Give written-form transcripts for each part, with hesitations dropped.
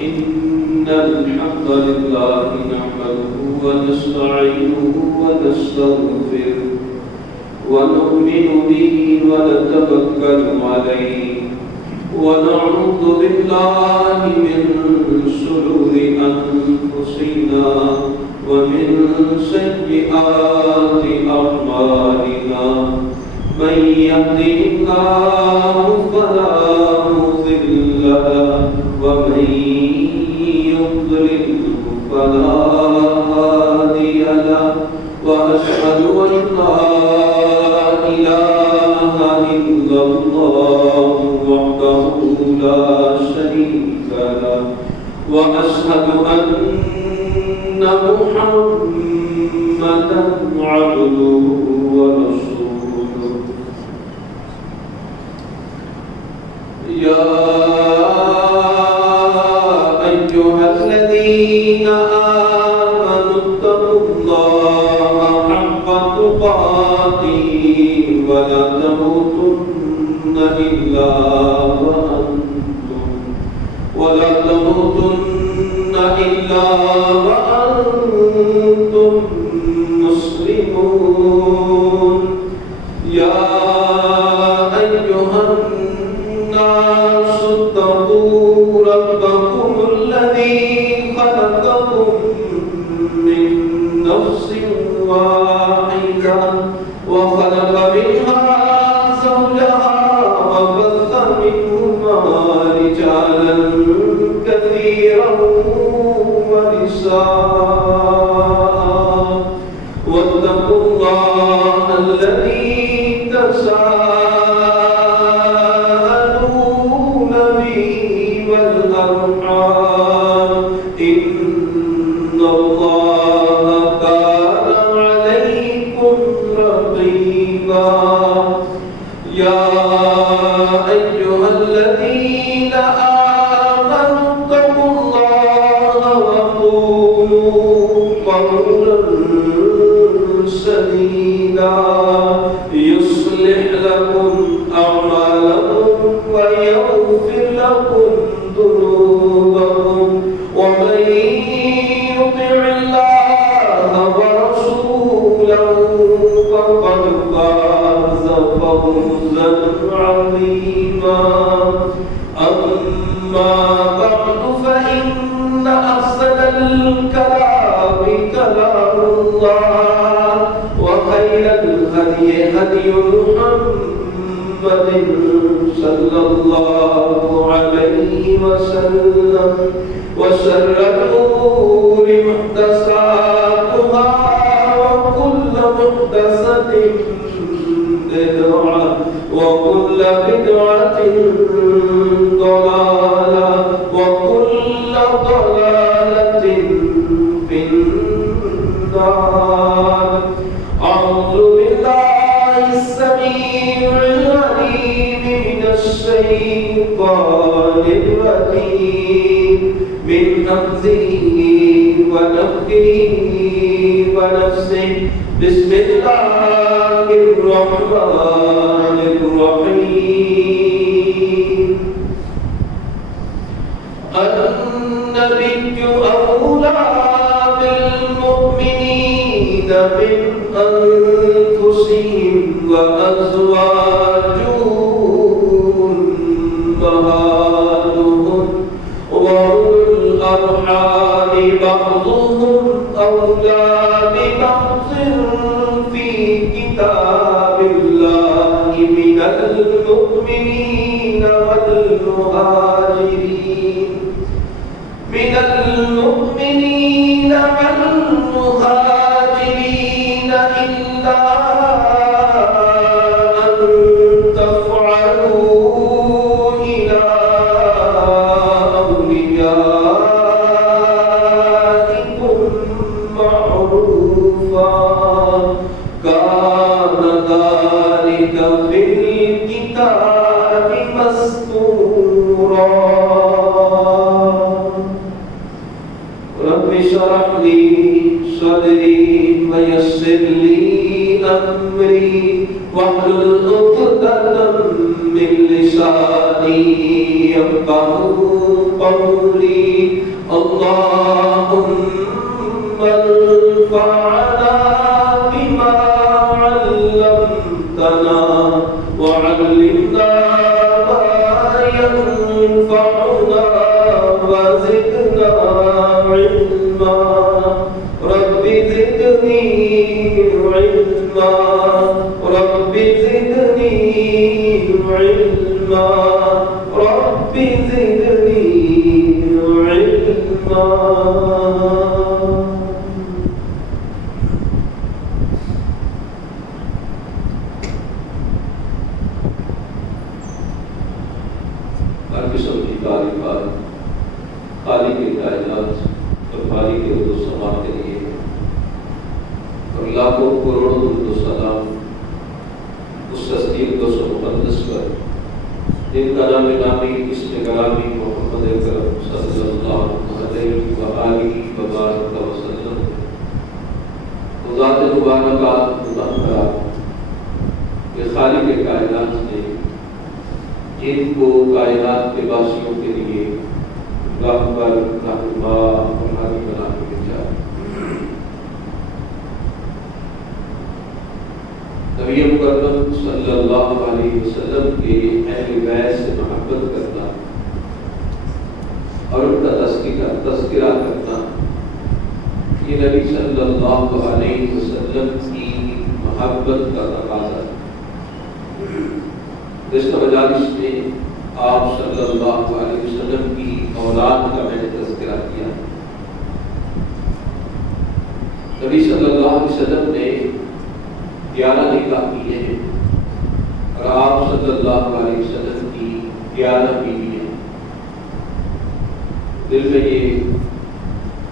إن الحمد لله نحمده ونستعينه ونستغفره ونؤمن به ونتوكل عليه ونعوذ بالله من شرور أنفسنا ومن سيئات أعمالنا من يهده الله فلا مضل له ومن يضلل فلا هادي له وأشهد أن لا إله إلا الله وحده لا شريك له وأشهد أن محمدا عبده ورسوله يا أيها الذين آمنوا اتقوا الله حق تقاته ولا تموتن إلا وأنتم مسلمون يا أيها الناس اتقوا ربكم الذي خلقكم من نفس واحدة وخلق منها زوجها وبث منهما رجالا كثيرا ونساء واتقوا الله الذي تساءلون به والأرحام إن الله كان عليكم رقيبا يا أيها الذين آمنوا اتقوا الله وقولوا قولا سديدا يصلح لكم أعمالكم ويغفر لكم ذنوبكم ومن يطع الله ورسوله فقد فاز فوزا عظيما أما بعد فإن أحسن الكلام كلام الله وخير الهدي هدي محمد صلى الله عليه وسلم وشر الأمور محدثاتها وكل محدثة بدعة وكل بدعة ضلالة وكل ضلالة في النار أعوذ بالله السميع العليم من الشيطان الرجيم من همزه ونفخه ونفسه بسم الله الرحمن الرحيم النبي أولى بالمؤمنين من أنفسهم وأزواجه أمهاتهم وأولو الأرحام بعضهم أولى ببعض في كتاب الله من المؤمنين والمهاجرين إلا أن تفعلوا إلى أوليائكم معروفا كان ذلك في الكتاب مسطورا رب اشرح لي صدري ويسر لي أمري واحلل عقدة من لساني يفقهوا قولي انفعنا وزدنا علما رب زدني علما رب زدني علما رب زدني علما. ہر قسم کی تعریفات خالق کائنات اور خالق ارض و سما کے لیے، اور لاکھوں کروڑوں درود و سلام اس ہستی اقدس و مقدس پر جن کا نام نامی اسم کلامی محمد اکرم صلی اللہ علیہ وآلہ وبارک وسلم. ذات مبارکہ مطہرہ کہ خالق کائنات نے جن کو کائنات کے باسیوں کے لیے راہبر رہنما اور ہادی بنا کے بھیجا. نبی مکرم صلی اللہ علیہ وسلم کے اہل بیت سے محبت کرنا اور ان کا تذکرہ کرنا یہ نبی صلی اللہ علیہ وسلم کی محبت کا تقاضا ہے. اس مجالس میں آپ صلی اللہ علیہ وسلم کی اولاد کا میں نے تذکرہ کیا. نبی صلی اللہ علیہ وسلم نے 11 نکاح کیے ہیں اور آپ صلی اللہ علیہ وسلم کی 11 بیوی ہیں. دل میں یہ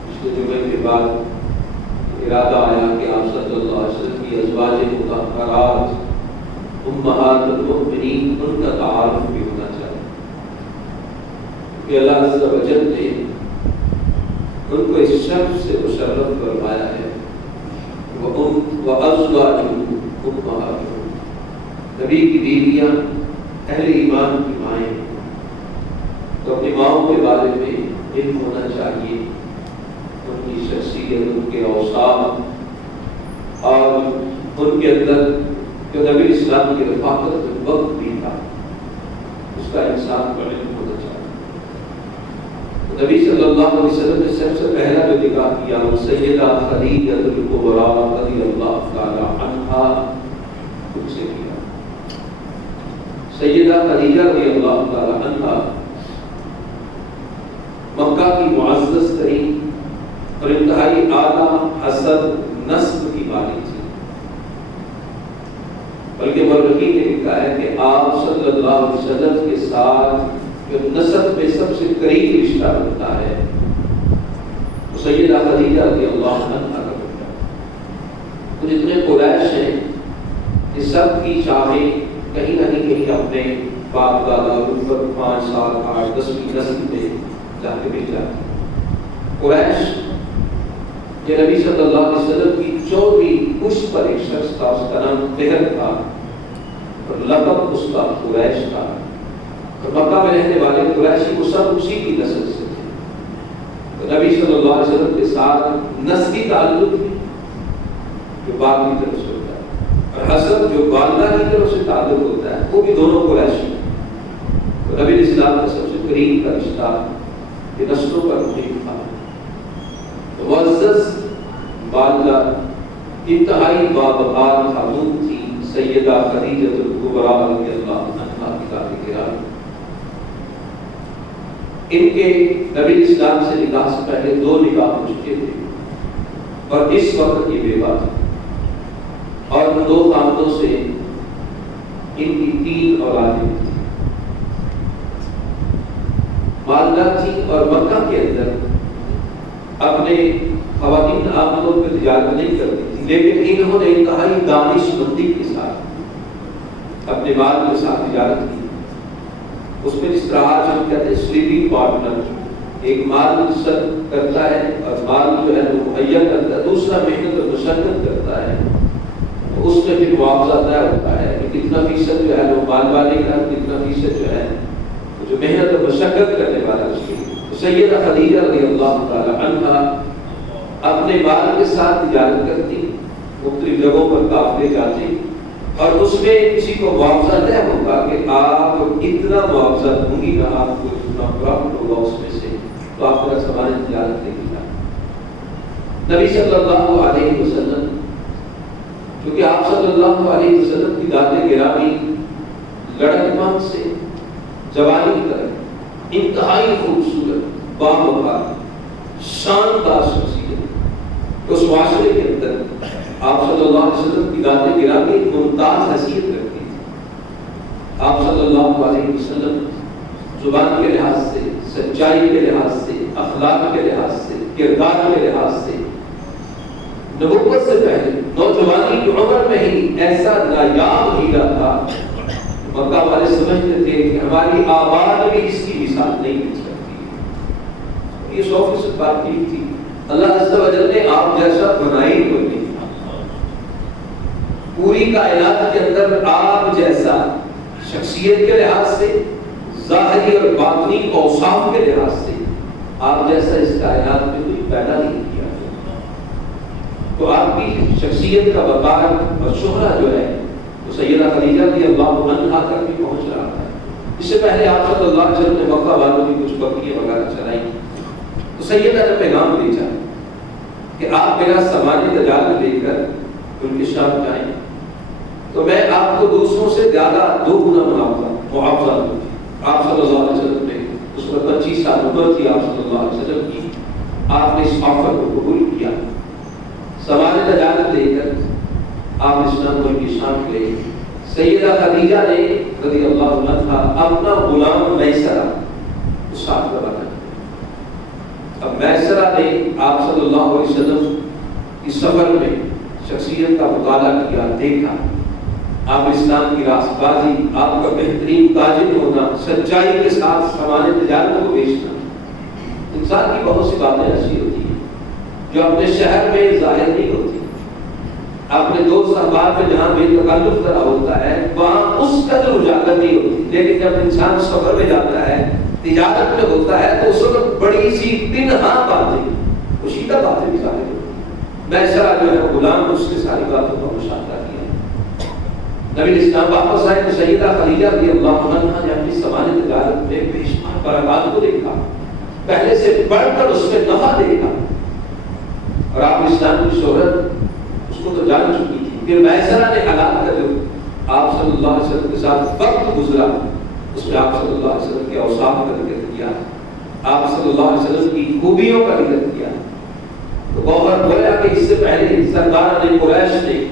پچھلے جمعے کے بعد ارادہ آیا کہ آپ صلی اللہ علیہ وسلم کی ازواج مطہرات امہات المؤمنین ان کا تعارف بھی ہونا چاہیے کہ اللہ عز و جل نے ان کو اس شرف سے مشرف فرمایا ہے وَأَزْوَاجُهُ أُمَّهَاتُهُمْ. نبی کی بیویاں اہل ایمان کی مائیں، تو اپنی ماؤں کے بارے میں علم ہونا چاہیے، ان کی شخصیت، ان کے اوصاف اور ان کے اندر جو نبی اسلام کی رفاقت وقت بھی تھا اس کا انسان کو علم ہونا چاہیے. نبی صلی اللہ علیہ وسلم نے سب سے پہلا جو نکاح کیا وہ سیدہ خدیجہ الکبریٰ رضی اللہ تعالی عنہا ان سے کیا. سیدہ خدیجہ رضی اللہ تعالی عنہا مکہ کی معزز ترین اور انتہائی اعلیٰ حسب نسب کی مالک تھی. بلکہ مورخین نے لکھا ہے کہ آپ صلی اللہ علیہ وسلم کے ساتھ جو نسب میں سب سے قریب رشتہ بنتا ہے وہ سیدہ خدیجہ رضی اللہ عنہا کا بنتا ہے. تو جتنے قریش ہیں یہ سب کی چاہیں کہیں نہ کہیں اپنے باپ دادا پر 5 سال 8 10 کی نسل میں جا کے بھیجا. قریش یہ نبی صلی اللہ علیہ وسلم کی 14ویں پشت پر ایک شخص تھا، اس کا نام فہر تھا اور لقب اس کا قریش تھا. اور مکہ میں رہنے والے قریشی وہ سب اسی کی نسل سے تھے. تو نبی صلی اللہ علیہ وسلم کے ساتھ نسبی تعلق جو باپ کی طرف سے ہوتا ہے اور حسب جو والدہ کی طرف سے تعلق ہوتا ہے وہ بھی دونوں قریشی. تو نبی اسلام کا سب سے قریب کا رشتہ یہ نسلوں کا رخ تھا. معزز والدہ انتہائی باوقار خاتون تھی سیدہ خدیجہ الکبریٰ رضی اللہ عنہا کی ذات گرامی. ان کے نبی اسلام سے نکاح سے پہلے 2 نکاح ہو چکے تھے اور اس وقت یہ بیوہ تھی اور 2 خاندوں سے ان کی 3 اولادیں تھیں. مالدار تھی اور مکہ کے اندر اپنے خواتین عام طور پہ تجارت نہیں کرتی تھی، لیکن انہوں نے انتہائی دانش مندی کے ساتھ اپنے مال کے ساتھ تجارت کی. اس میں اس طرح آج ہم کہتے ہیں سلیپنگ پارٹنر، ایک مال سر کرتا ہے اور مال جو ہے وہ مہیا کرتا ہے، دوسرا محنت اور مشقت کرتا ہے. اس میں پھر معاوضہ طے ہوتا ہے کہ کتنا فیصد جو ہے وہ مال والے کا، کتنا فیصد جو ہے جو محنت اور مشقت کرنے والا اس کی. سیدہ خدیجہ رضی اللہ تعالی عنہا اپنے مال کے ساتھ تجارت کرتی، مختلف جگہوں پر قافلے جاتے اور اس میں کسی کو معاوضہ نہ ہوگا کہ آپ اتنا معاوضہ دوں گی نا، آپ کو اتنا پرافٹ ہوگا اس میں سے، تو آپ کا سامان تجارت لے گا۔ نبی صلی اللہ علیہ وسلم، کیونکہ آپ صلی اللہ علیہ وسلم کی ذات گرامی لڑکپن سے جوانی تک انتہائی خوبصورت، باوقار، شاندار شخصیت، اس معاشرے کے اندر آپ صلی اللہ علیہ وسلم کی ذات گرامی ایک ممتاز حیثیت رکھتی تھی۔ آپ صلی اللہ علیہ وسلم زبان کے لحاظ سے، سچائی کے لحاظ سے، اخلاق کے لحاظ سے، کردار کے لحاظ سے نبوت سے پہلے نوجوانی کی عمر میں ہی ایسا نایاب ہیرا تھا، مکہ والے سمجھتے تھے کہ ہماری آواز بھی اس کی مثال نہیں مل سکتی۔ یہ 100% بات ٹھیک تھی، اللہ عز و جل نے آپ جیسا بنائی کوئی نہیں، پوری کائنات کے اندر آپ جیسا شخصیت کے لحاظ سے، ظاہری اور باطنی اوصاف کے لحاظ سے آپ جیسا اس کائنات میں کوئی پیدا نہیں کیا۔ تو آپ کی شخصیت کا وقار اور شہرہ جو ہے وہ سیدہ خدیجہ رضی اللہ عنہا تک بھی پہنچ رہا ہے۔ اس سے پہلے آپ صلی اللہ علیہ وسلم نے مکہ والوں کی کچھ بکریاں وغیرہ چلائی، تو سیدہ نے پیغام بھیجا کہ آپ میرا سامان تجارت لے کر ان کے شام جائیں تو میں آپ کو دوسروں سے زیادہ 2 گنا معاوضہ دوں۔ آپ صلی اللہ علیہ وسلم نے اس میں 25 سال عمر تھی آپ صلی اللہ علیہ وسلم کی، آپ نے اس آفر کو قبول کیا، سامان تجارت لے کر آپ اسلام ملک کی شام گئے۔ سیدہ خدیجہ نے رضی اللہ عنہا اپنا غلام میسرہ اس ساتھ روانہ کیا۔ اب میسرہ نے آپ صلی اللہ علیہ وسلم اس سفر میں شخصیت کا مطالعہ کیا، دیکھا آپ اسلام کی راست بازی، آپ کا بہترین تاجر ہونا، سچائی کے ساتھ سامان تجارت کو بیچنا۔ انسان کی بہت سی باتیں ایسی ہوتی ہیں جو اپنے شہر میں ظاہر نہیں ہوتی، اپنے دوست احباب میں جہاں بے تکلف ذرا ہوتا ہے وہاں اس قدر اجاگر نہیں ہوتی، لیکن جب انسان سفر میں جاتا ہے، تجارت میں ہوتا ہے، تو اس وقت بڑی سی پنہا باتیں، پوشیدہ باتیں بھی ظاہر ہوتی ہیں۔ میسرہ جو ہے غلام، اس کی ساری باتوں کا مشاہدہ کیا۔ نبی اسلام واپس آئے تو سیدہ خدیجہ رضی اللہ عنہا نے اپنی سامان تجارت میں بے شمار برکات کو دیکھا، پہلے سے بڑھ کر اس میں نفع دیکھا، اور آپ اسلام کی شہرت اس کو تو جان چکی تھی۔ پھر میسرہ نے حالات کا جو آپ صلی اللہ علیہ وسلم کے ساتھ وقت گزرا، اس میں آپ صلی اللہ علیہ وسلم کے اوصاف کا ذکر کیا، آپ صلی اللہ علیہ وسلم کی خوبیوں کا ذکر کیا۔ تو گوہر گویا کہ اس سے پہلے سردار نے، قریش نے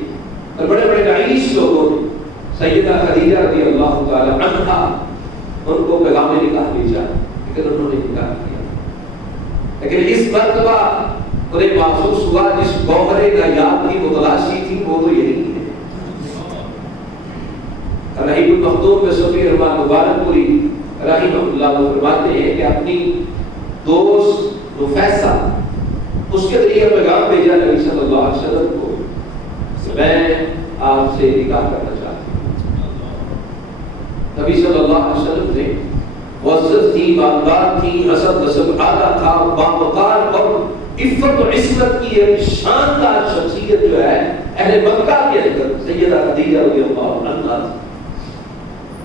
اور بڑے بڑے رئیس لوگوں نے سیدہ خدیجہ رضی اللہ تعالی عنہا ان کو پیغام نکاح بھیجا، لیکن انہوں نے انکار کیا۔ لیکن اس مرتبہ انہیں محسوس ہوا جس گوہر نایاب کی وہ تلاشی تھی وہ تو یہی ہے۔ رحیم المختوم میں صفی رحمان مبارک پوری رحمہ اللہ فرماتے ہیں کہ اپنی دوست نفیسہ اس کے ذریعے پیغام بھیجا نبی صلی اللہ علیہ وسلم کو، میں آپ سے نکاح کرنا چاہتی ہوں۔ نبی صلی اللہ علیہ وسلم نے معزز تھی، مالدار تھی، حسب نسب اعلیٰ تھا، باوقار اور عفت و عصمت کی ایک شاندار شخصیت جو ہے اہل مکہ کے اندر سیدہ خدیجہ رضی اللہ عنہا تھی۔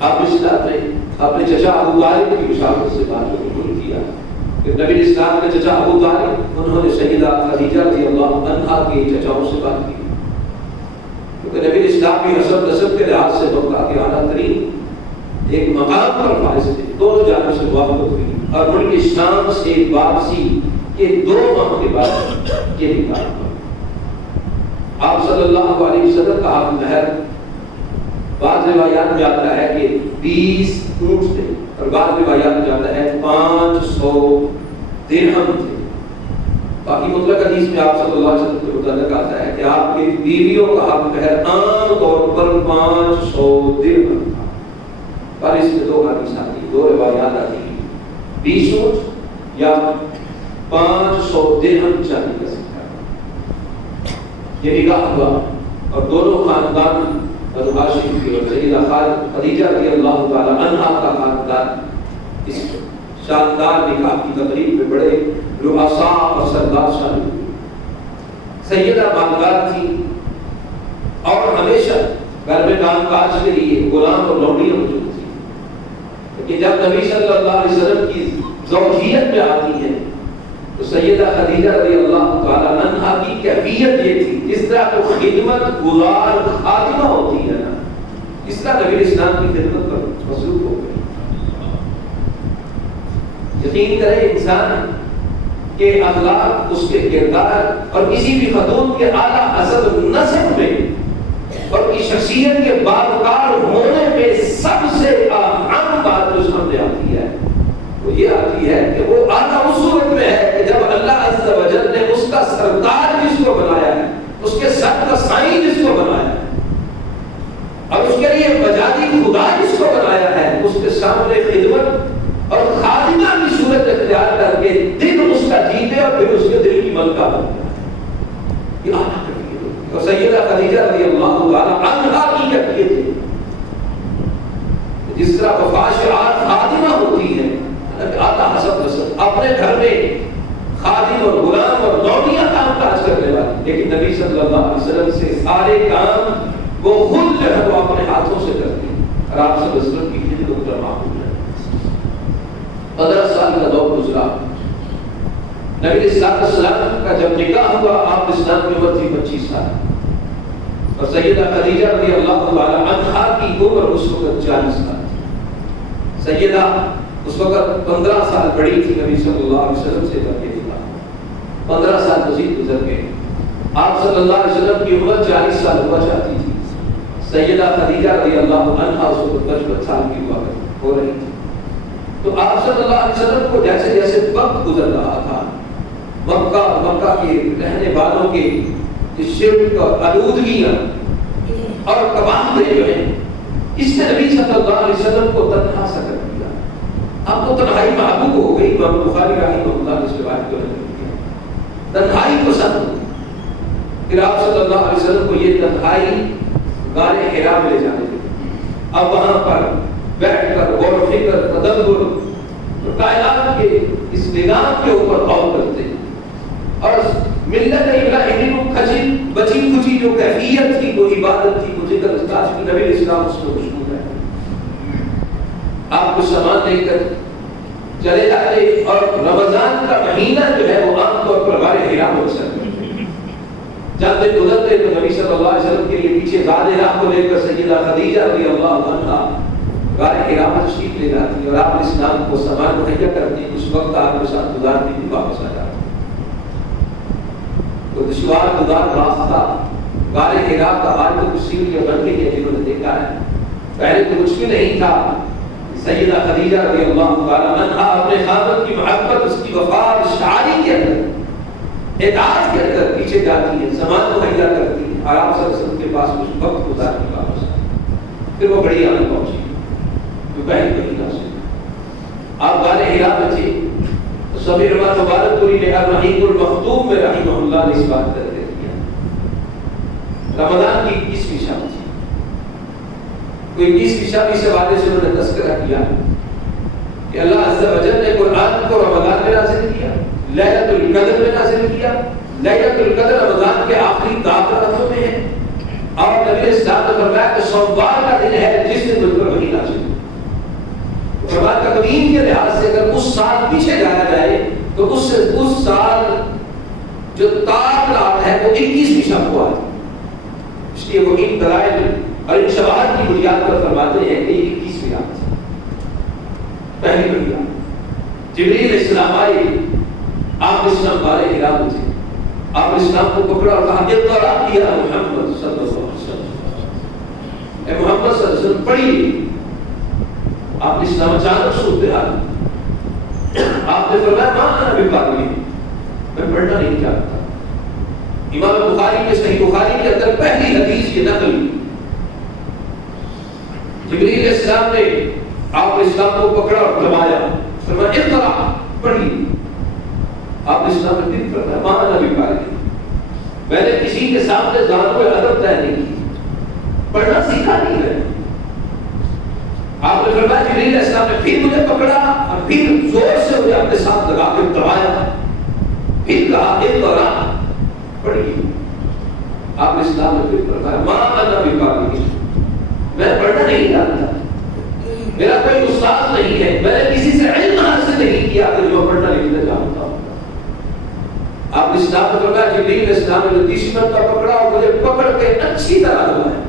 آپ اسلام میں اپنے چچا ابو طالب کی مشاورت سے بات کو قبول کیا۔ پھر نبی اسلام کے چچا ابو طالب انہوں نے سیدہ خدیجہ رضی اللہ عنہا کے چچاؤں سے بات کی، کیونکہ نبی اسلام کی حسب نسب کے لحاظ سے مکہ کے اعلیٰ ترین ایک مقام پر فائز تھے، دونوں جانب سے موافقت ہوئی، اور ملک شام سے واپسی کے 2 ماہ کے بعد یہ نکاح ہوا۔ آپ صلی اللہ علیہ وسلم کا آپ مہر بعض روایات میں آتا ہے کہ 20 اونٹ تھے، اور بعض روایات میں آتا ہے 500 درہم تھے۔ باقی مطلق حدیث میں آپ صلی اللہ علیہ وسلم کے متعلق آتا ہے کہ آپ کی بیویوں کا آپ مہر عام طور پر 500 درہم تھا، پر اس میں 2 حدیث آتی، 2 روایات آتی ہیں، 20 اونٹ یا 500 درہم چاندی کا سکہ۔ یہ نکاح ہوا اور دونوں خاندان بنو ہاشم کی اور سیدہ خدیجہ رضی اللہ تعالی عنہا کا خاندان اس شاندار نکاح کی تقریب میں بڑے رؤساء اور سردار شامل ہوئے۔ سیدہ مالدار تھی اور ہمیشہ گھر میں کام کاج کے لیے غلام اور لونڈیاں موجود تھی، کہ جب نبی صلی اللہ علیہ وسلم کی زوجیت میں آتی ہے تو سیدہ خدیجہ رضی اللہ تعالیٰ عنہا کی کیفیت یہ تھی، جس طرح کو خدمت گزار خاتمہ ہوتی ہے نا، اس طرح نبی اسلام کی خدمت پر مصروف ہو گئی۔ یقین کرے انسان کے اخلاق، اس کے کردار اور کسی بھی خاتون کے اعلیٰ حسب نسب میں اور کی شخصیت کے باوقار ہونے میں سب سے اہم بات جو سامنے آتی ہے وہ یہ آتی ہے کہ وہ اعلیٰ اس صورت میں ہے کہ جب اللہ عز و جل نے اس کا سردار جس کو بنایا ہے، اس کے سر کا سائیں جس کو بنایا ہے اور اس کے لیے بجادی خدا جس کو بنایا ہے، اس کے سامنے خدمت اور خادمہ کی صورت اختیار کر کے دل اس کا جیتے اور پھر اس کے دل کی ملکہ بنتا ہے۔ یہ اعلیٰ کیفیت ہے اور سیدہ خدیجہ رضی اللہ تعالیٰ عنہا کی کیفیت ہے۔ جس طرح وفا شعار خادمہ ہوتی ہے، آتا حسب نسب، اپنے گھر میں خادم اور غلام اور لونڈیاں کام کاج کرنے والی، لیکن نبی صلی اللہ علیہ وسلم سے سارے کام وہ خود جو ہے وہ اپنے ہاتھوں سے کرتی اور آپ صلی اللہ علیہ وسلم کی خدمت پر معمول ہے۔ 15 سال کا دور گزرا، نبی صلی اللہ علیہ وسلم کا جب نکاح ہوا آپ اسلام کی عمر تھی 25 سال اور سیدہ خدیجہ رضی اللہ تعالی عنہا کی عمر اس وقت 40 سال تھی۔ سیدہ اس وقت 15 سال بڑی تھی نبی صلی اللہ علیہ وسلم سے کر کے نکاح، 15 سال مزید گزر گئے، آپ صلی اللہ علیہ وسلم کی عمر 40 سال ہوا چاہتی تھی، سیدہ خدیجہ رضی اللہ عنہا اس وقت 55 سال کی ہو رہی تھی۔ تو آپ صلی اللہ علیہ وسلم کو جیسے جیسے وقت گزر رہا تھا، مکہ کے رہنے والوں کے شرک اور آلودگیاں اور کباہتیں جو ہیں، اس نے نبی صلی اللہ علیہ وسلم کو تنہا سا کر دیا۔ آپ کو تنہائی محبوب ہو گئی، امام بخاری رحمہ اللہ نے اس روایت کو نقل کیا، تنہائی پسند ہو۔ پھر آپ صلی اللہ علیہ وسلم کو یہ تنہائی غار حرا میں لے جانے لگی۔ اب وہاں پر بیٹھ کر غور و فکر، تدبر اور کائنات کے اس نظام کے اوپر غور کرتے اور ملت ابراہیمی کو کھچی بچی کھچی جو کیفیت تھی، وہ عبادت تھی، وہ ذکر اذکار کی، نبی اسلام اس کو مشغول ہے۔ آپ کو سامان لے کر چلے جاتے اور رمضان کا مہینہ جو ہے وہ عام طور پر غار حرا میں بسر کرتے، جب دن گزرتے تو نبی صلی اللہ علیہ وسلم کے لیے پیچھے زاد راہ کو لے کر سیدہ خدیجہ رضی اللہ عنہا غار حرا میں تشریف لے جاتی اور آپ اسلام کو سامان مہیا کرتی، اس وقت آپ کے ساتھ گزارتی تھی، واپس آ جاتی۔ تو دشوار گزار راستہ غار حرا کا آج تو کچھ سیڑھیاں بن گئی ہے، جنہوں نے دیکھا ہے، پہلے تو کچھ بھی نہیں تھا۔ سیدہ خدیجہ رضی اللہ تعالی عنہا اپنے خاوند کی محبت، اس کی وفا شاعری کے اندر، اطاعت کے اندر پیچھے جاتی ہے، سامان مہیا کرتی ہے، اور آپ صلی اللہ علیہ وسلم کے پاس کچھ وقت گزارتی واپس آتی۔ پھر وہ بڑی آمد پہنچی جو پہلی مہینہ سے آپ غار حرا میں تھے تو سبھی رحمت مبارک پوری نے الرحیم المختوم میں رحمہ اللہ نے اس بات کر دیا، رمضان کی 21ویں شب تھی، کوئی 21ویں شب اس حوالے سے انہوں نے تذکرہ کیا کہ اللہ عز و جل نے قرآن کو رمضان میں نازل کیا، لیلۃ القدر میں نازل کیا، لیلۃ القدر رمضان کے آخری 10 راتوں میں ہے، اور نبی اسلام نے فرمایا کہ سوموار کا دن ہے جس دن مجھ پر وحی نازل ہوئی۔ فرمایا تقویم کے لحاظ سے اگر اس سال پیچھے جایا جائے تو اس سال جو تاک رات ہے وہ 21ویں شب کو آتی، اس لیے وہ ان دلائل اور ان شواہد کی بنیاد پر فرماتے ہیں کہ یہ 21ویں رات ہے، پہلی بنیاد۔ جبریل علیہ السلام آئے، آپ اسلام بارے حرا میں تھے، آپ اسلام کو پکڑا اور کہا اقرا یا محمد صلی اللہ علیہ وسلم، اے محمد صلی اللہ علیہ وسلم پڑھیے۔ آپ نے اسلام اچانک سنتے آپ نے فرمایا ماں انا بقاری، میں پڑھنا نہیں چاہتا۔ امام بخاری میں صحیح بخاری کے اندر پہلی حدیث یہ نقل، جبریل علیہ السلام نے آپ اسلام کو پکڑا اور دبایا، فرمایا اقرا پڑھیے۔ آپ نے اسلام میں پھر فرمایا ماں انا بقاری، میں نے کسی کے سامنے ذات و ادب طے نہیں کی، پڑھنا سیکھا نہیں ہے۔ آپ نے فرمایا جبریل علیہ السلام نے پھر مجھے پکڑا اور پھر زور سے مجھے اپنے ساتھ لگا کے دبایا، پھر کہا اقرا پڑھیے۔ آپ نے اسلام میں پھر فرمایا ماں انا بقاری، میں پڑھنا نہیں جانتا، میرا کوئی استاد نہیں ہے، میں نے کسی سے علم حاصل نہیں کیا کہ جو پڑھنا لکھنا جانتا ہوں۔ آپ اسلام کو پکڑا، جبریل اسلام نے دشمن کا پکڑا اور مجھے پکڑ کے اچھی طرح دبایا۔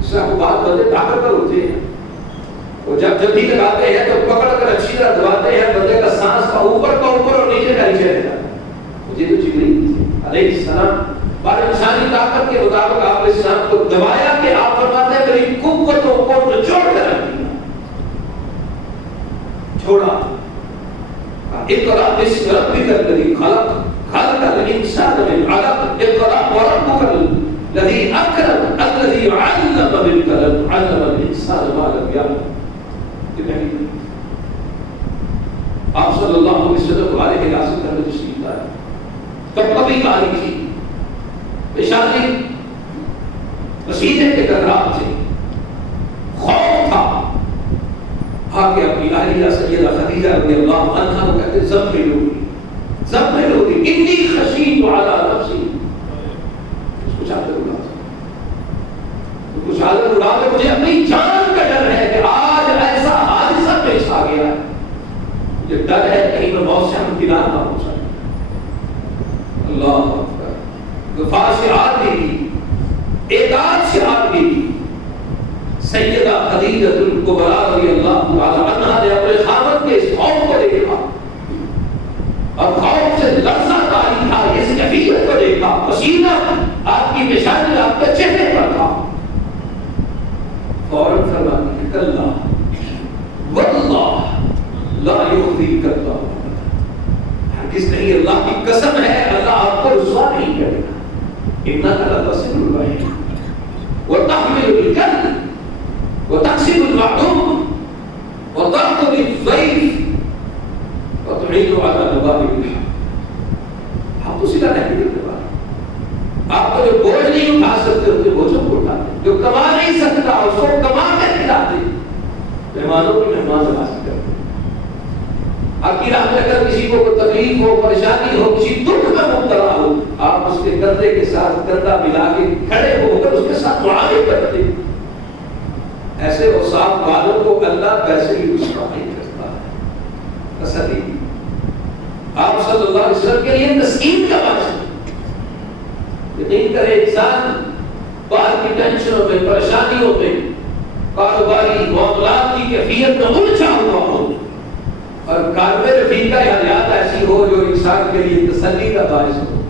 اس سے آپ کو بات بندے طاقتور ہوتے ہیں، وہ جب جلدی لگاتے ہیں تو پکڑ کر اچھی طرح دباتے ہیں، بندے کا سانس کا اوپر اور نیچے کا نیچے رہتا ہے۔ مجھے تو جبریل علیہ السلام بار انسانی طاقت کے مطابق آپ نے اسلام کو دبایا کہ آپ فرماتے ہیں میری قوتوں کو نچوڑ کر رکھ دیا، چھوڑا۔ اقرأ باسم ربک الذی خلق، خلق الانسان من علق، اقرأ وربک الذی اکرم الذی علم بالقلم، علم الانسان ما لم یعلم۔ آپ صلی اللہ علیہ وسلم والے کے لاسے کرنے تشریف لائے، تب کبھی کاری تھی، پیشانی مسیحے کے قدرات تھے، خوف تھا۔ آگے اپنی اہلیہ سیدہ خدیجہ رضی اللہ عنہا کو کہتے زملونی انی خشیت علی نفسی، اس کو چادر اڑا دے، اس کو چادر اڑا دے، مجھے اپنی جان کا ڈر ہے کہ آج ایسا حادثہ پیش آ گیا ہے، یہ ڈر ہے کہیں میں موت سے امتنان نہ ہو سکے۔ اللہ اکبر، وفا سے آگ بھی دی، اعداد سے آگ بھی دی۔ سیدہ خدیجہ الکبریٰ رضی اللہ تعالی عنہا نے اپنے خاوند کے اس خوف کو دیکھا اور خوف سے لرزہ طاری تھا، اس کیفیت کو دیکھا، پسینہ آپ کی پیشانی آپ کے چہرے پر تھا، فوراً فرمایا کلا واللہ لا یخزیک اللہ، ہرگز نہیں، اللہ کی قسم ہے اللہ آپ کو رسوا نہیں کرے گا۔ انک لتصل الرحم وتحمل الکل وتقسم المعدوم وتعطي الضيف وتعين على نوائب الحق۔ آپ تو سیدھا نہیں کرنے والے، آپ کو جو بوجھ نہیں اٹھا سکتے ان کے بوجھوں کو اٹھاتے، جو کما نہیں سکتا اس کو کما کر کھلاتے، مہمانوں کو مہمان نوازی کرتے۔ آپ کی راہ میں اگر کسی کو کوئی تکلیف ہو، پریشانی ہو، کسی دکھ میں مبتلا ہو، آپ اس کے کندھے کے ساتھ کندھا ملا کے کھڑے ہو کر اس کے ساتھ معاملے کرتے۔ ایسے اوصاف والوں کو اللہ ویسے ہی رسوا نہیں کرتا ہے۔ تسلی آپ صلی اللہ علیہ وسلم کے لیے تسکین کا باعث، یقین کرے انسان باہر کی ٹینشنوں میں، پریشانیوں میں، کاروباری معاملات کی کیفیت میں الجھا ہوا ہو اور کارب رفیقہ حیات ایسی ہو جو انسان کے لیے تسلی کا باعث ہو،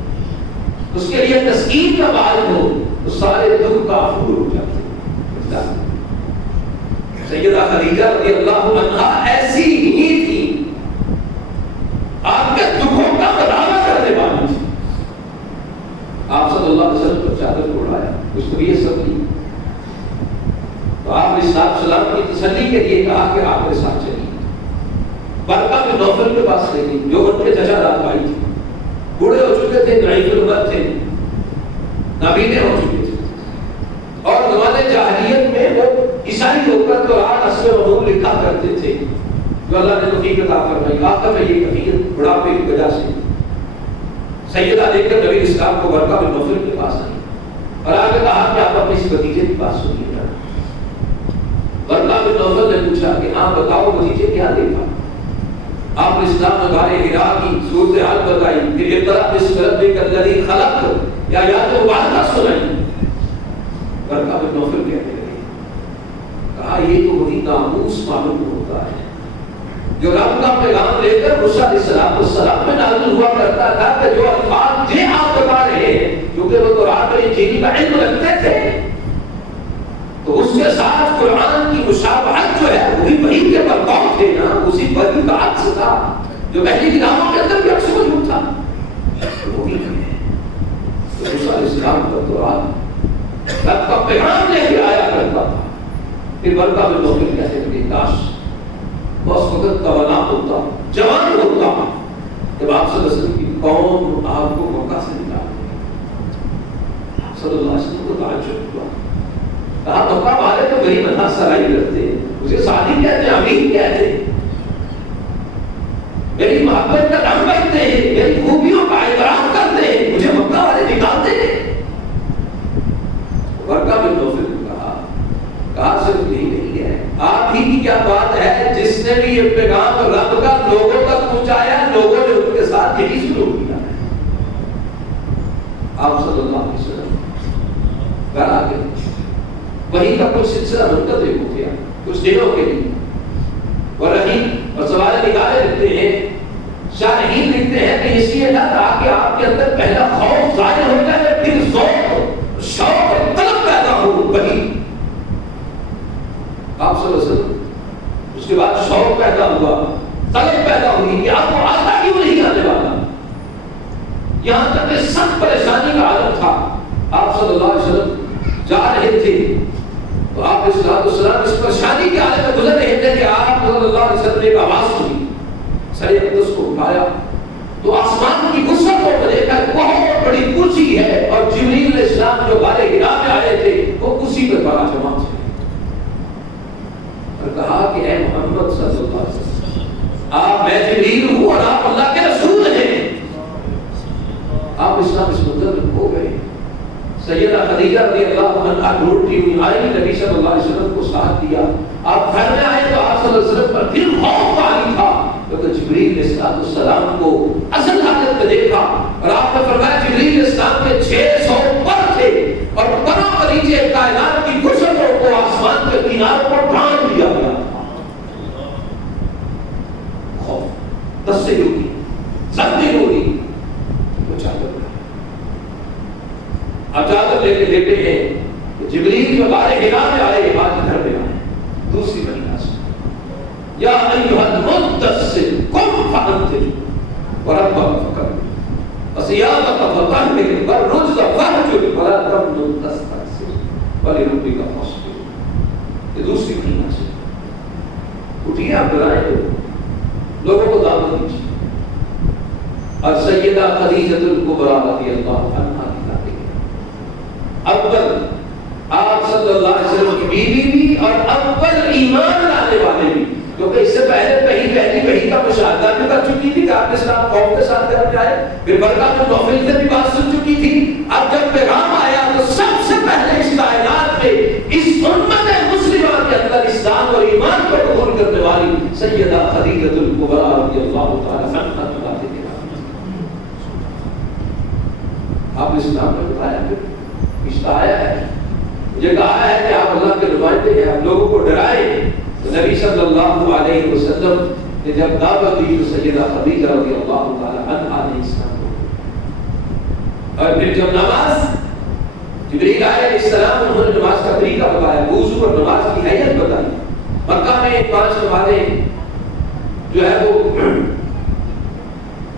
اس کے لیے تسکین کا باعث ہو، تو سارے دکھ کافور ہو جاتے ہیں۔ سیدہ خدیجہ رضی اللہ عنہا ایسی ہی تھی، آپ کے دکھوں کا بداوا کرنے والی تھی۔ آپ صلی اللہ علیہ وسلم کو چادر کو اڑایا، اس کو یہ سب کی، تو آپ نے سلام کی تسلی کے لیے کہا کہ آپ میرے ساتھ چلیے۔ برقہ بن نوفل کے پاس لے گئی، جو ان کے چچا داد بھائی تھے، بوڑھے ہو چکے تھے، ضعیف العمر تھے، نابینے ہو چکے تھے، اور زمانے جاہلیت میں وہ عیسائی ہو کر قرآن اصل مضمون لکھا کرتے تھے، جو اللہ نے توفیق عطا فرمائی۔ آخر میں یہ کفیت بڑھاپے کی وجہ سے سیدہ دیکھ کر نبی اسلام کو برقہ بن نوفل کے پاس آئی اور آگے کہا کہ آپ اپنے اس بھتیجے کی بات سنیے گا۔ برقہ بن نوفل نے پوچھا کہ ہاں بتاؤ بھتیجے کیا دیکھا؟ آپ نے اسلام میں غار حرا کی صورتحال بتائی، پھر اقرأ باسم ربک الذی خلق یا آیات مبارکہ سنائی۔ برقہ بن نوفل کہتے ہیں کہا یہ تو وہی ناموس معلوم ہوتا ہے جو رب کا پیغام لے کر موسیٰ علیہ السلام میں نازل ہوا کرتا تھا، کہ جو الفاظ جن آپ بتا رہے ہیں کیونکہ وہ تو رات میں انجیل کا علم رکھتے تھے، تو اس کے ساتھ قرآن کی مشابہت جو ہے وہ بھی وحی کے برتاؤ تھے نا، اسی وحی کا عکس تھا جو پہلی کتابوں کے اندر بھی عکس موجود تھا، وہی ہے۔ تو موسیٰ علیہ السلام کا قرآن رب کا پیغام لے کے آیا کرتا تھا۔ پھر برقہ بن نوفل کہتے ہیں کہ کاش وہ اس وقت توانا ہوتا، جوان ہوتا، جب آپ صلی اللہ علیہ وسلم کی قوم آپ کو موقع سے نکالتے۔ آپ صلی اللہ علیہ وسلم کو تعجب ہوا، کہا موقع والے تو میری مدح سرائی کرتے ہیں، اسے سعدی کہتے ہیں، امین کہتے ہیں، میری محبت کا رنگ رکھتے ہیں، میری خوبیوں کا اعتراف کرتے ہیں، مجھے مکہ والے نکالتے ہیں۔ برقہ بن نوفل نے کہا وحی کا کچھ سلسلہ منقطع ہو گیا کچھ دنوں کے لیے. اور سوال نگارے لکھتے ہیں، شارحین لکھتے ہیں کہ اس لیے نہ تاکہ آپ کے اندر پہلا خوف ظاہر ہو جائے، پھر ذوق شوق اور طلب پیدا ہو وحی. آپ صلی اللہ علیہ وسلم اس کے بعد شوق پیدا ہوا، طلب پیدا ہوئی کہ آپ کو آتا کیوں نہیں آنے والا. یہاں تک کہ سخت پریشانی کا عالم تھا. آپ صلی اللہ علیہ وسلم جا رہے تھے تو آپ السلام اس پریشانی کے عالم میں گزر رہے تھے کہ آپ صلی اللہ علیہ وسلم نے ایک آواز سنی، سر اقدس کو اٹھایا تو آسمان کی وسعت کو دیکھا بہت بڑی کرسی ہے اور جبریل علیہ السلام جو غار حرا میں آئے تھے وہ کرسی پر پڑا جمع تھے. اور کہا کہ اے محمد صلی اللہ علیہ وسلم، آپ میں جبریل ہوں اور آپ اللہ کے رسول ہیں. آپ اسلام اس منظر میں ہو گئے. سیدہ خدیجہ رضی اللہ عنہا ڈھونڈتی ہوئی آئی، نبی صلی اللہ علیہ وسلم کو ساتھ دیا. آپ گھر میں آئے تو آپ صلی اللہ علیہ وسلم پر پھر خوف طاری تھا کیونکہ جبریل علیہ السلام کو اصل حالت میں دیکھا اور آپ نے فرمایا جبریل علیہ السلام کے 600 پر تھے اور پروں کے نیچے کائنات کی گھسٹوں کو آسمان کے کناروں پر ڈھانپ دیا گیا تھا. خوف دستے ہوئی سختی ہوئی وہ چادر اب چادر لے کے لیٹے ہیں. جبریل جو غار حرا میں آئے آج گھر میں آئے. دوسری مہینہ سے یا ایھا المدثر قم فانذر وربک فکبر وثیابک فطہر والرجز فاہجر ولا تمنن تستکثر ولربک فاصبر. یہ دوسری مہینہ سے اٹھیے آپ ڈرائیں لوگوں کو دعوت دیجیے. اور سیدہ خدیجہ الکبریٰ رضی اللہ عنہا اول آپ صلی اللہ علیہ وسلم کی بیوی بھی اور اول ایمان لانے والے بھی، کیونکہ اس سے پہلے پہلی وحی کا مشاہدہ بھی کر چکی تھی کہ آپ کے ساتھ قوم کے ساتھ گھر میں آئے، پھر برکات نوفل سے بھی بات سن چکی تھی. اب جب پیغام آیا تو سب سے پہلے اس کائنات میں اس امت مسلمہ کے اندر اسلام اور ایمان کو قبول کرنے والی سیدہ خدیجہ الکبریٰ رضی اللہ تعالی عنہا کی باتیں کہا. آپ اسلام نے بتایا پھر آیا ہے، مجھے کہا ہے کہ آپ اللہ کے نمائندے ہیں، آپ لوگوں کو ڈرائیں. تو نبی صلی اللہ علیہ وسلم نے جب دعوت دی تو سیدہ خدیجہ رضی اللہ تعالی عنہا نے اسلام کو. اور پھر جب نماز جبریل علیہ السلام انہوں نے نماز کا طریقہ بتایا، وضو اور نماز کی حیت بتائی. مکہ میں 5 نمازیں جو ہے وہ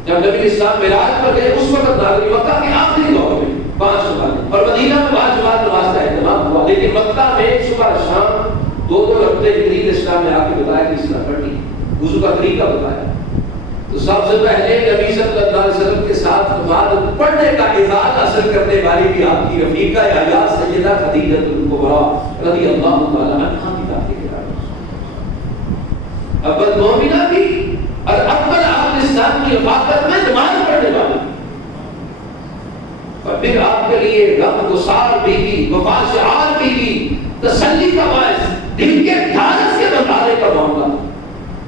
جب نبی اسلام معراج پر گئے اس وقت نازل، مکہ کے آخری دور میں 5 نمازیں، اور مدینہ میں 5 نماز کا اہتمام ہوا. لیکن مکہ میں صبح شام 2 رکعتیں جبریل اسلام نے آ کے بتایا کہ اس طرح پڑھنی، وضو کا طریقہ بتایا. تو سب سے پہلے نبی صلی اللہ علیہ وسلم کے ساتھ نماز پڑھنے کا اعزاز حاصل کرنے والی بھی آپ کی رفیقہ حیات سیدہ خدیجہ الکبریٰ رضی اللہ تعالی عنہا کی ذات گرامی. اول مومنہ بھی اور اول آپ اسلام کی رفاقت میں نماز پڑھنے والی، اور پھر آپ کے لیے غم گسار بیوی، وفا شعار بیوی، تسلی کا باعث، دل کے ڈھارس کے بتانے کا معاملہ،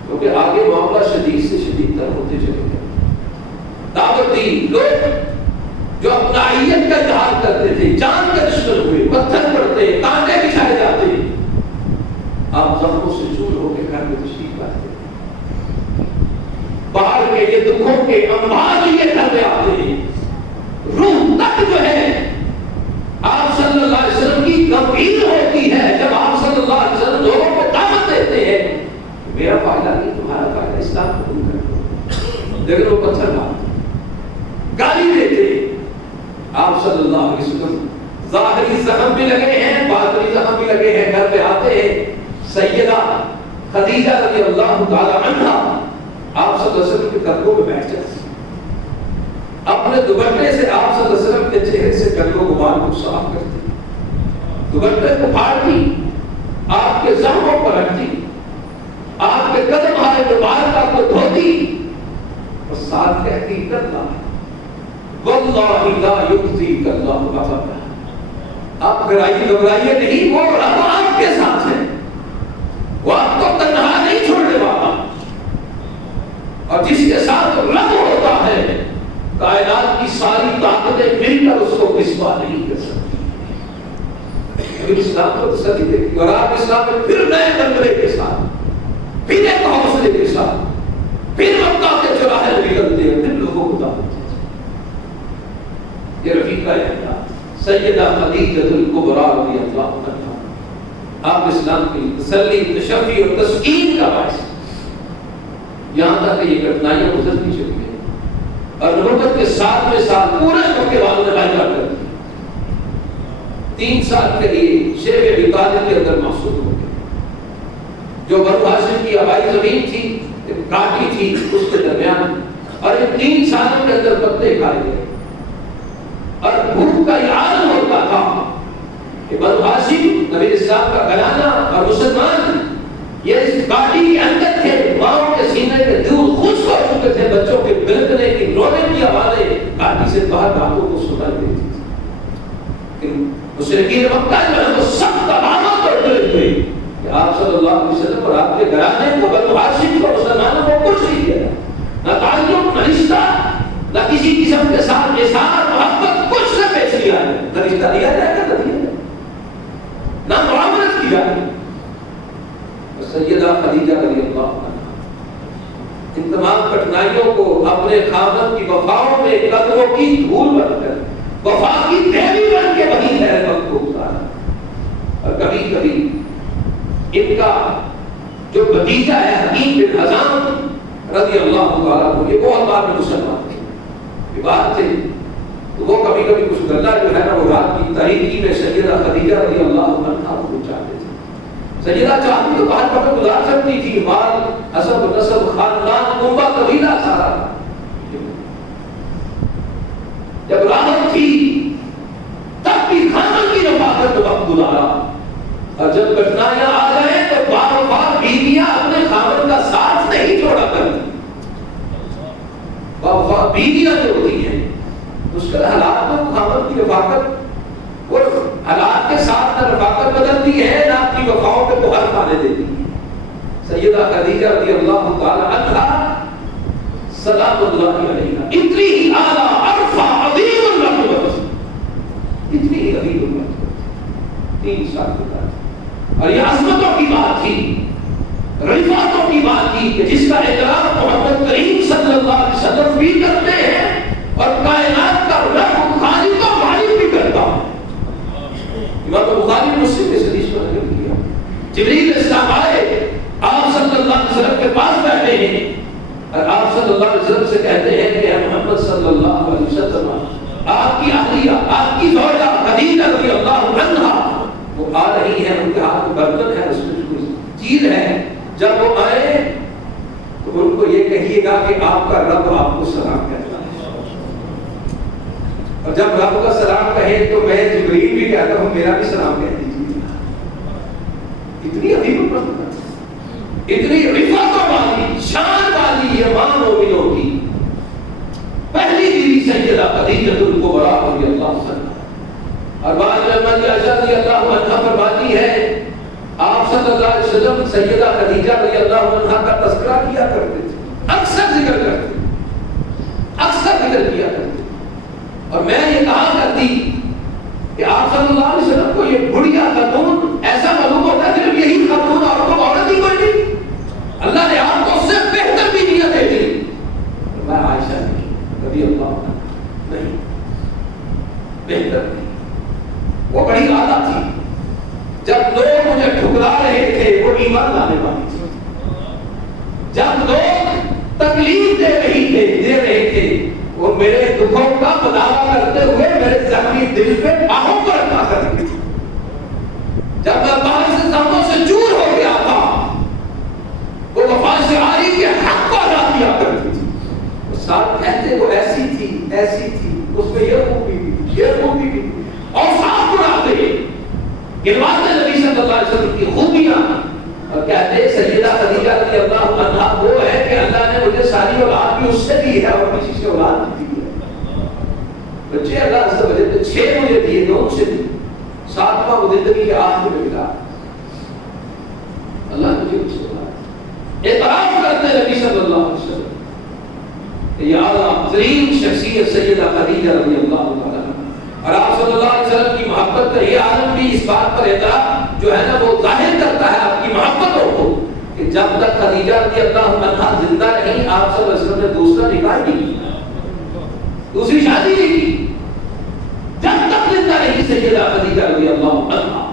کیونکہ آگے معاملہ شدید سے شدید تر ہوتے چلے گئے. دعوت دی، لوگ جو اپنائیت کا اظہار کرتے تھے جان کے دشمن ہوئے، پتھر پڑتے، کانٹے بچھائے جاتے. آپ زخموں سے چور ہو کے گھر میں تشریف لاتے، باہر کے یہ دکھوں کے انبار لیے گھر میں آتے ہیں. روح تک جو ہے آپ صلی اللہ علیہ وسلم کی گمبھیر ہوتی ہے جب آپ صلی اللہ علیہ وسلم لوگوں کو دعوت دیتے ہیں میرا فائدہ نہیں تمہارا فائدہ، اسلام قبول کرو. لیکن وہ پتھر مارتے، گالی دیتے. آپ صلی اللہ علیہ وسلم ظاہری زخم بھی لگے ہیں، باطنی زخم بھی لگے ہیں، گھر پہ آتے ہیں. سیدہ خدیجہ رضی اللہ تعالی عنہا آپ صلی اللہ علیہ وسلم کے قدموں پہ بیٹھ جاتے، اپنے دوپٹے سے آپ صلی اللہ علیہ وسلم کے چہرے سے گلو غبار کو صاف کرتی، دوپٹے کو پھاڑتی، آپ کے زخموں پر رکھتی، آپ کے قدم آئے مبارکہ کو دھوتی اور ساتھ کہتی کرنا واللہ لا یخزیک اللہ ابدا. آپ گھبرائیے نہیں، وہ رب آپ کے ساتھ ہے، وہ آپ کو تنہا نہیں چھوڑنے والا. اور جس کے ساتھ رب ہوتا ہے کائنات کی ساری طاقتیں مل کر اس کو رسوا نہیں کر سکتی. پھر اسلام کو تسلی دیتی اور آپ اسلام میں پھر نئے بلبلے کے ساتھ، پھر ایک حوصلے کے ساتھ، پھر مکہ کے چوراہے نکلتے ہیں، پھر لوگوں کو دعوت دیتے ہیں۔ یہ رفیقہ اعلیٰ سیدہ خدیجہ الکبریٰ رضی اللہ عنہا، آپ اسلام کی تسلی، تشفی اور تسکین کا باعث، یہاں تک کہ یہ گھٹنائیں گزرتی چلی ہیں اور نبوت کے 7ویں سال پورے مکے والوں نے بیعت کر دی۔ 3 سال کے لیے شیب ابی طالب کے اندر محصور ہو گئے، جو بنو ہاشم کی آبائی زمین تھی، کاٹی تھی، اس کے درمیان، اور ان 3 سالوں کے اندر پتے کھائے گئے اور بھوک کا یہ عالم ہوتا تھا کہ بنو ہاشم نبی اسلام کا گھرانہ اور مسلمان یہ اس کاٹی کے اندر تھے، ماؤں کے سینے کے دور خشک ہو چکے تھے، بچوں کے بلکنے کی رونے کی آوازیں کاٹی سے باہر راتوں کو سنائی دیتی تھی۔ مشرکین مکہ جو ہے وہ سب تمامات پر ڈرے ہوئے کہ آپ صلی اللہ علیہ وسلم اور آپ کے گھرانے کو، بنو ہاشم کو، مسلمانوں کو کچھ نہیں دیا، نہ تعلق، نہ رشتہ، نہ کسی قسم کے ساتھ احسان محبت کچھ نہ پیش کیا ہے، نہ رشتہ دیا جائے گا، نہ دیا جائے، نہ معاملت کی جائے۔ سیدہ خدیجہ رضی اللہ عنہا ان تمام کٹھنائیوں کو اپنے خاوند کی وفاؤں میں قدموں کی دھول بن کر، وفا کی دیوی بن کے وہی خیر وقت کو گزارا۔ اور کبھی کبھی ان کا جو بھتیجا ہے حکیم بن حزام رضی اللہ تعالیٰ عنہ، یہ بہت بار میں مسلمان تھے، یہ بات تھے، تو وہ کبھی کبھی کچھ گلہ جو ہے نا وہ رات کی تاریکی میں سیدہ خدیجہ رضی اللہ عنہا کو چاہتے تھے۔ سیدہ چاہتی تو باہر پکڑ گزار سکتی تھی، مال، حسب، نسب، خاندان، کنبہ، قبیلہ سارا تھا، جب راحت تھی تب بھی خاندان کی رفاقت وقت گزارا، اور جب کٹھنائیاں آ جائیں تو بار بار بیویاں اپنے خاوند کا ساتھ نہیں چھوڑا کرتی۔ وفا بیویاں جو ہوتی ہیں مشکل حالات میں خاوند کی رفاقت اور حالات کے ساتھ نہ رفاقت بدلتی ہے، نہ اپنی وفاؤں پہ بہر پانے دیتی ہے۔ سیدہ خدیجہ رضی اللہ تعالی عنہا سلام اللہ علیہا اتنی ہی اعلیٰ عرفہ عظیم المرتبہ، اتنی ہی عظیم المرتبہ، 3 سال کے بعد، اور یہ عظمتوں کی بات تھی، رفعتوں کی بات تھی کہ جس کا اعتراف محمد کریم صلی اللہ علیہ وسلم بھی کرتے ہیں اور کائنات کا رب خالق و مالک بھی کرتا ہے۔ امام بخاری مسلم اس حدیث کو نقل کیا، جبریل السلام آئے، آپ صلی اللہ علیہ وسلم کے پاس بیٹھے ہیں اور آپ صلی اللہ علیہ وسلم سے کہتے ہیں کہ اے محمد صلی اللہ علیہ وسلم، آپ کی اہلیہ، آپ کی زوجہ خدیجہ رضی اللہ عنہا وہ آ رہی ہیں، ان کے ہاتھ میں برتن ہے، اس میں کوئی چیز ہے، جب وہ آئے تو ان کو یہ کہیے گا کہ آپ کا رب آپ کو سلام کہتا ہے، اور جب رب کا سلام کہے تو میں جبریل بھی کہتا ہوں میرا بھی سلام کہہ دیجیے۔ اتنی عظیم مرتبہ، اتنی رفعت والی، شان والی یہ ماں مومنوں کی پہلی بیوی سیدہ خدیجہ الکبریٰ رضی اللہ عنہا، اور بعد میں رضی اللہ عنہا فرماتی ہے آپ صلی اللہ علیہ وسلم سیدہ خدیجہ رضی اللہ عنہا کا تذکرہ کیا کرتے تھے، اکثر ذکر کرتے، اکثر ذکر کیا کرتے، اور میں یہ کہا کرتی کہ آپ صلی اللہ علیہ وسلم کو یہ بڑھیا خاتون ایسا معلوم ہوتا ہے صرف یہی خاتون اور کو عورت ہی کوئی نہیں، اللہ نے آپ کو اس سے بہتر بھی نیت دے دی۔ میں عائشہ رضی اللہ عنہا نہیں، بہتر نہیں، وہ بڑی اعلیٰ تھی، جب لوگ مجھے ٹھکرا رہے تھے وہ ایمان لانے والی تھی، جب لوگ تکلیف دے رہے تھے وہ میرے دکھوں کا مداوا کرتے ہوئے میرے زخمی دل پہ باہوں پر رکھا کرتی تھی، جب میں باہر سے ساموں سے چور ہو گیا تھا وہ وفا شعاری کے حق کو ادا کیا کرتی تھی، وہ ساتھ کہتے وہ ایسی تھی، اس میں یہ خوبی بھی، یہ خوبی بھی، اور صاف بناتے گنواتے نبی صلی اللہ علیہ وسلم کی خوبیاں، اور کہتے سیدہ خدیجہ رضی اللہ عنہا وہ ہے کہ اللہ نے مجھے ساری اولاد بھی اس سے دی ہے اور کسی سے اولاد بھی دی ہے، بچے اللہ عز و جل نے 6 مجھے دیے، 2 ان سے دی، 7واں وہ زندگی کے آخر میں ملا، اللہ نے مجھے اس سے اولاد، اعتراف کرتے نبی صلی اللہ علیہ وسلم کہ یا اعلیٰ ترین شخصیت سیدہ خدیجہ رضی اللہ عنہا، اور آپ صلی اللہ علیہ وسلم کی محبت کا یہ عالم بھی اس بات پر اعتراف جو ہے نا وہ ظاہر کرتا ہے آپ کی محبتوں کو کہ جب تک خدیجہ رضی اللہ عنہا زندہ رہی آپ صلی اللہ علیہ وسلم نے دوسرا نکاح نہیں کیا، دوسری شادی نہیں کی، جب تک زندہ رہی سیدہ خدیجہ رضی اللہ عنہا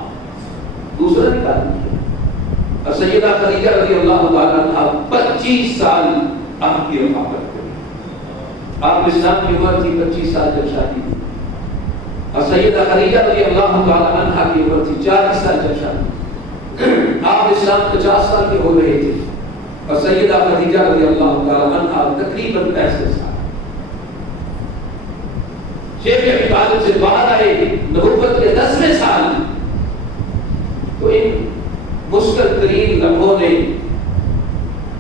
دوسرا نکاح نہیں کیا۔ اور سیدہ خدیجہ رضی اللہ تعالی عنہا 25 سال آپ کی رفاقت کری، آپ اسلام کی عمر تھی 25 سال جب شادی کی، اور سیدہ خدیجہ رضی اللہ تعالی عنہا کی عمر تھی 40 سال جب شادی، آپ اسلام 50 سال کے ہو رہے تھے اور سیدہ خدیجہ رضی اللہ تعالی عنہا تقریباً 65 سال۔ شیخ ابی طالب سے باہر آئے نبوت کے 10ویں سال، تو ان مشکل ترین لمحوں نے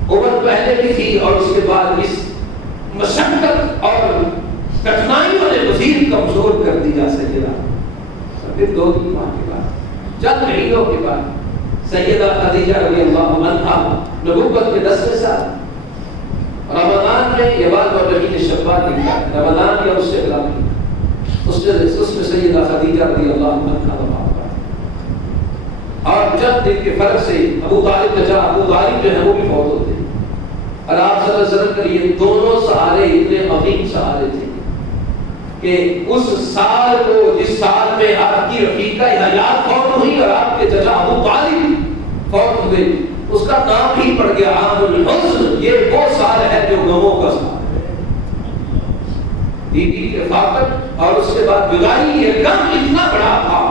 عمر پہلے بھی تھی اور اس کے بعد اس مشقت اور کٹھنائیوں نے مزید کمزور کر دیا سیدہ۔ پھر 2 ماہ کے بعد، چند مہینوں کے بعد سیدہ خدیجہ رضی اللہ عنہا نبوت کے 10ویں سال رمضان میں، یہ بات مہینے شوال لکھا ہے، رمضان یا اس سے قبل اس میں سیدہ خدیجہ رضی اللہ عنہا وفات پائی، اور چند دن کے فرق سے ابو طالب جو ہے وہ بھی فوت ہوتے ہیں، اور آپ صلی اللہ علیہ وسلم کے لیے دونوں سہارے اتنے عظیم سہارے تھے کہ اس سال کو جس سال میں آپ کی رفیقہ حیات فوت ہوئی اور آپ کے چچا ابو طالب فوت ہوئے، اس کا نام ہی پڑ گیا عام الحزن۔ یہ وہ سال ہے جو غموں کا سال ہے، بیوی کی رفاقت اور اس کے بعد جدائی، یہ غم اتنا بڑا تھا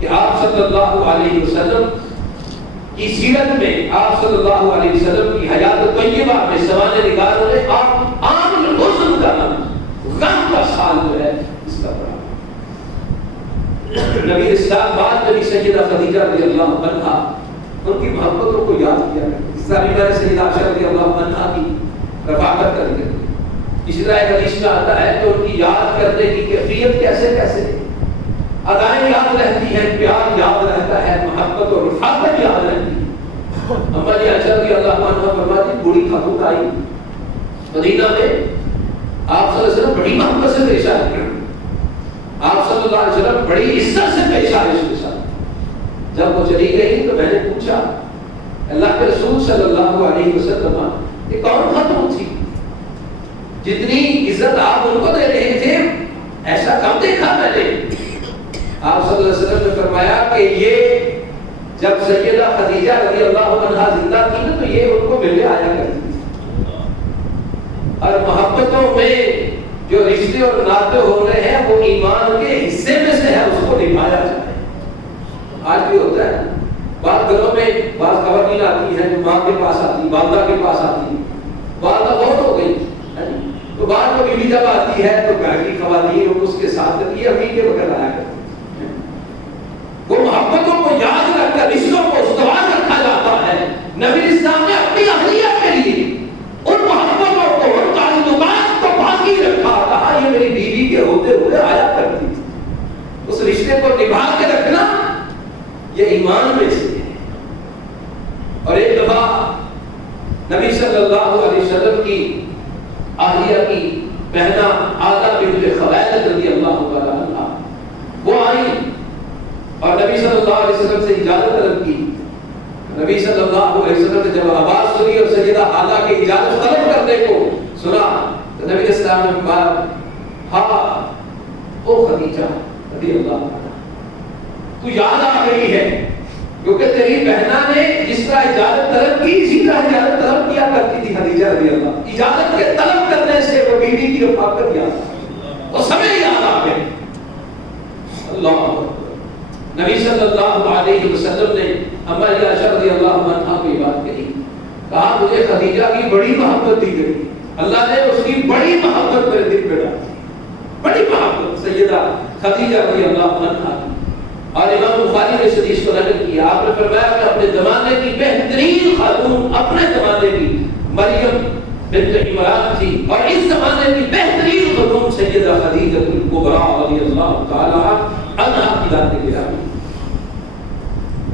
کہ آپ صلی اللہ علیہ وسلم کی سیرت میں، آپ صلی اللہ علیہ وسلم کی حیات طیبہ میں سوانح نگاروں نے آپ عام الحزن کا نام، غم کا سال جو ہے اس کا پڑھا۔ نبی اسلام بعد نبی سیدہ خدیجہ رضی اللہ عنہا ان کی محبتوں کو یاد کیا کرتے، اس طرح میں سیدہ عائشہ رضی اللہ عنہا کی رفاقت کرتے ہیں۔ اسی طرح ایک حدیث میں آتا ہے کہ ان کی یاد کرنے کی کیفیت کیسے کیسے ادائیں یاد رہتی ہیں، پیار یاد رہتا ہے، محبت اور رفاقت یاد رہتی ہے۔ اما جی عائشہ رضی اللہ عنہا فرماتی بوڑھی خاتون آئی مدینہ میں، آپ صلی اللہ علیہ وسلم بڑی محبت سے پیش آئے، آپ صلی اللہ علیہ وسلم بڑی عزت سے پیش آئے اس کے ساتھ۔ جب وہ چلی گئی تو میں نے پوچھا اللہ کے رسول صلی اللہ علیہ وسلم یہ کون خاتون تھی جتنی عزت آپ ان کو دے رہے تھے، ایسا کم دیکھا میں نے۔ آپ صلی اللہ علیہ وسلم نے فرمایا کہ یہ جب سیدہ خدیجہ رضی اللہ عنہا زندہ تھی نا تو یہ ان کو ملنے آیا کرتی تھی، اور محبتوں میں جو رشتے اور ناطے ہو رہے ہیں وہ ایمان کے حصے میں سے ہے، اس کو نبھایا جائے۔ آج بھی ہوتا ہے بعض گھروں میں بعض خواتین آتی ہیں جو ماں کے پاس آتی، والدہ کے پاس آتی، والدہ بہت ہو گئی تو بعد میں بیوی جب آتی ہے تو گھر کی خواتین اس کے ساتھ رہتی ہے، امی کے بغیر آیا کرتی ہیں۔ وہ محبتوں کو یاد رکھ کر رشتوں کو استوار رکھا جاتا ہے۔ نبی اسلام نے اپنی اہلیہ کے لیے ان محبتوں کو، ان تعلقات کو باقی رکھا، کہا یہ میری بیوی کے ہوتے ہوئے آیا کرتی تھی۔ اس رشتے کو نبھا کے رکھنا یہ ایمان میں سے ہے۔ اور ایک دفعہ نبی صلی اللہ علیہ وسلم کی اہلیہ کی بہنہ عائشہ بنت خویلد رضی اللہ تعالی عنہا وہ آئی اور نبی صلی اللہ علیہ وسلم سے اجازت طلب کی۔ نبی صلی اللہ علیہ وسلم نے جب آواز سنی اور سیدہ عائشہ کی اجازت طلب کرنے کو سنا تو نبی اسلام نے فرمایا ہاں او خدیجہ رضی اللہ عنہا تو یاد آ گئی ہے کیونکہ تیری بہنہ نے جس طرح اجازت طلب کی اسی طرح اجازت طلب کیا کرتی تھی خدیجہ رضی اللہ۔ اجازت کے طلب کرنے سے وہ بیوی کی رفاقت یاد آ گئی، وہ سمے یاد آ گئے۔ اللہ نبی صلی اللہ علیہ وسلم نے اما عائشہ رضی اللہ عنہا کو یہ بات کہی، کہا مجھے خدیجہ کی بڑی محبت دی گئی، اللہ نے اس کی بڑی محبت میرے دل پہ ڈالی، بڑی محبت سیدہ خدیجہ رضی اللہ عنہا کی۔ اور امام بخاری نے اس حدیث کو نقل کیا، آپ نے فرمایا کہ اپنے زمانے کی بہترین خاتون اپنے زمانے کی مریم بنت عمران تھی، اور اس زمانے کی بہترین خاتون سیدہ خدیجہ الکبریٰ رضی اللہ تعالی عنہا کی ذات گرامی۔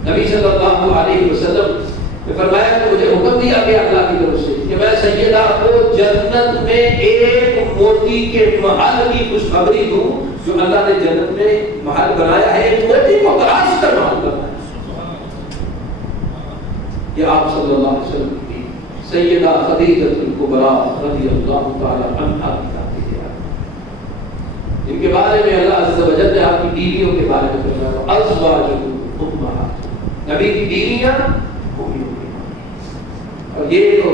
نبی صلی اللہ علیہ وسلم نے فرمایا کہ مجھے حکم دیا گیا اللہ کی طرف سے کہ میں سیدہ کو جنت میں ایک موتی کے محل کی خوشخبری دوں جو اللہ نے جنت میں محل بنایا ہے، ایک موتی کو تراش کر محل بنایا۔ یہ آپ صلی اللہ علیہ وسلم کی سیدہ خدیجہ الکبریٰ رضی اللہ تعالی عنہا کی ذات ہے، جن کے بارے میں اللہ عز و جل نے آپ کی بیویوں کے بارے میں فرمایا ازواجہ امہات، نبی کی بیویاں اور یہ تو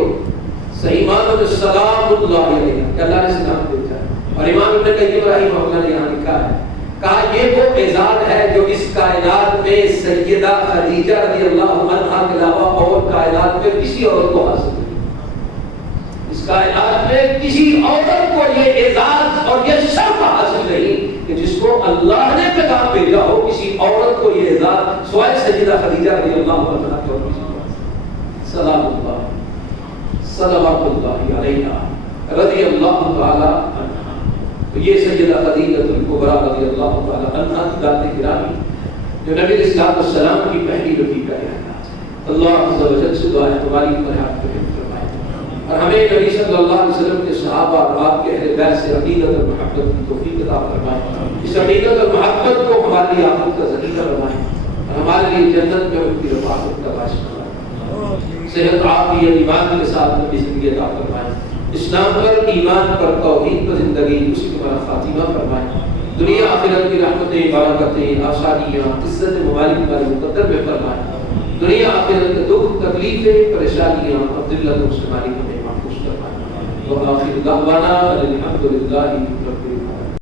صحیح معنوں میں سلام اللہ علیہ کہ اللہ نے سلام بھیجا ہے۔ اور امام ابن قیم رحمہ اللہ نے یہاں لکھا ہے، کہا یہ وہ اعزاز ہے جو اس کائنات میں سیدہ خدیجہ رضی اللہ عنہا کے علاوہ اور کائنات میں کسی عورت کو حاصل نہیں۔ اس کائنات میں کسی عورت کو یہ اعزاز اور یہ شرف حاصل نہیں کہ جس کو اللہ نے پیغام بھیجا ہو، کسی عورت کو یہ اعزاز سوائے سیدہ خدیجہ رضی اللہ عنہا کے اور سلام اللہ صلوات اللہ علیہا رضی اللہ تعالی عنہا۔ تو یہ سیدہ خدیجہ الکبریٰ رضی اللہ تعالی عنہا کی ذات گرامی جو نبی علیہ الصلوۃ والسلام کی پہلی رفیقہ ہے۔ اللہ عز و جل سے دعا ہے تمہاری پناہ فرمائے اور ہمیں نبی صلی اللہ علیہ وسلم کے صحابہ اور آپ کے اہل بیت سے عقیدت اور محبت کی توفیق عطا فرمائے۔ اس عقیدت اور محبت کو ہمارے لیے آخرت کا ذریعہ بنائے اور ہمارے لیے جنت میں ان کی رفاقت کا باعث بنائے۔ صحت عافیت ایمان کے ساتھ نبی زندگی عطا فرمائے، اسلام پر ایمان پر توحید پر زندگی اسی کے بعد خاتمہ فرمائے، دنیا آخرت کی رحمتیں برکتیں آسانیاں عزت ممالک ہمارے مقدر میں فرمائے، دنیا آخرت کے دکھ تکلیفیں پریشانیاں اور ذلتوں سے ہماری ہمیں محفوظ فرمائے۔ وآخر دعوانا الحمد للہ